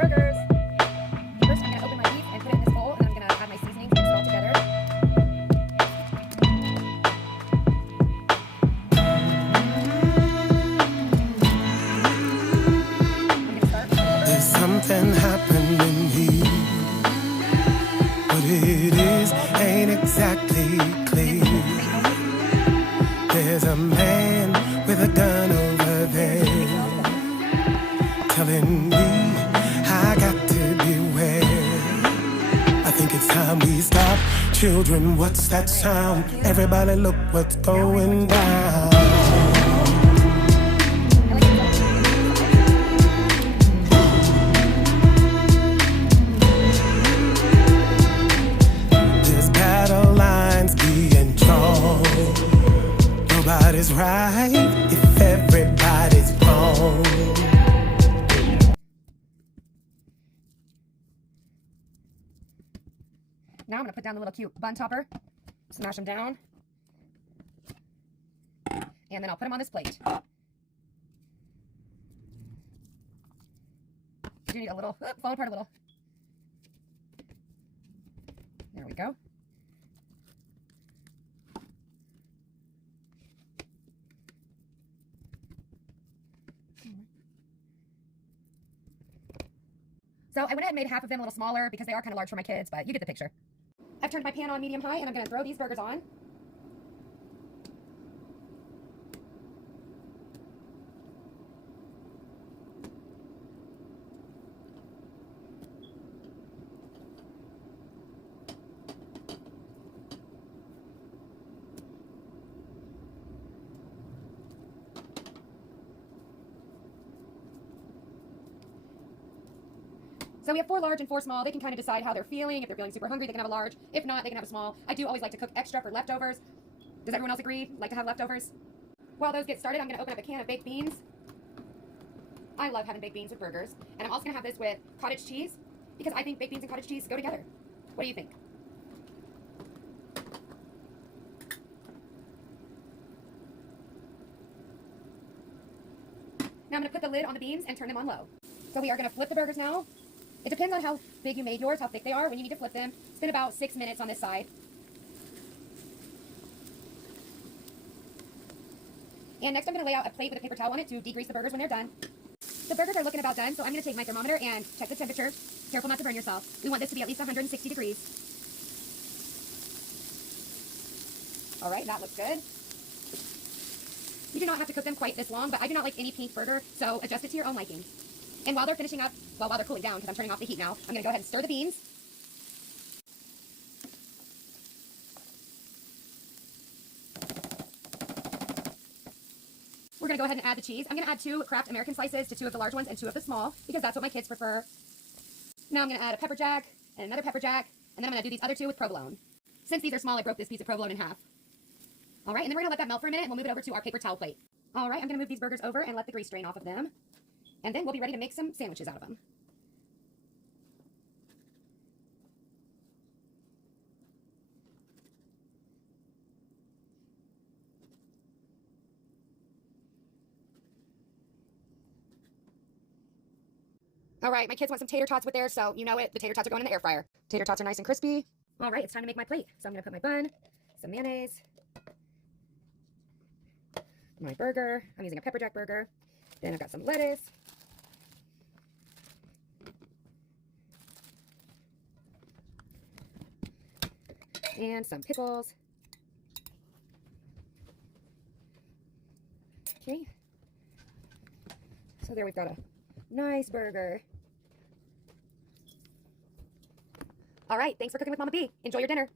burgers. First, I'm going to open my beef and put it in this bowl, and I'm going to add my seasonings, mix it all together. There's something happening here. What it is ain't exactly clear. There's a man with a gun over there telling me I got to beware. I think it's time we stop. Children, what's that sound? Everybody look what's going down. There's battle lines being drawn. Nobody's right if everybody's wrong. Now I'm going to put down the little cute bun topper, smash them down, and then I'll put them on this plate. You do need a little, falling apart a little. There we go. So I went ahead and made half of them a little smaller because they are kind of large for my kids, but you get the picture. I've turned my pan on medium high, and I'm going to throw these burgers on. So we have 4 large and 4 small. They can kind of decide how they're feeling. If they're feeling super hungry, they can have a large. If not, they can have a small. I do always like to cook extra for leftovers. Does everyone else agree? Like to have leftovers? While those get started, I'm going to open up a can of baked beans. I love having baked beans with burgers. And I'm also going to have this with cottage cheese because I think baked beans and cottage cheese go together. What do you think? Now I'm going to put the lid on the beans and turn them on low. So we are going to flip the burgers now. It depends on how big you made yours, how thick they are. When you need to flip them, spend about 6 minutes on this side. And next I'm going to lay out a plate with a paper towel on it to degrease the burgers when they're done. The burgers are looking about done, so I'm going to take my thermometer and check the temperature. Careful not to burn yourself. We want this to be at least 160 degrees. All right, that looks good. You do not have to cook them quite this long, but I do not like any pink burger, so adjust it to your own liking. And while they're finishing up, well, while they're cooling down, because I'm turning off the heat now, I'm going to go ahead and stir the beans. We're going to go ahead and add the cheese. I'm going to add 2 Kraft American slices to 2 of the large ones and 2 of the small, because that's what my kids prefer. Now I'm going to add a pepper jack and another pepper jack, and then I'm going to do these other 2 with provolone. Since these are small, I broke this piece of provolone in half. All right, and then we're going to let that melt for a minute, and we'll move it over to our paper towel plate. All right, I'm going to move these burgers over and let the grease drain off of them. And then we'll be ready to make some sandwiches out of them. All right, my kids want some tater tots with theirs, so you know it. The tater tots are going in the air fryer. Tater tots are nice and crispy. All right, it's time to make my plate. So I'm going to put my bun, some mayonnaise, my burger. I'm using a pepper jack burger. Then I've got some lettuce. And some pickles. Okay. So there we've got a nice burger. All right, thanks for cooking with Mama B. Enjoy your dinner.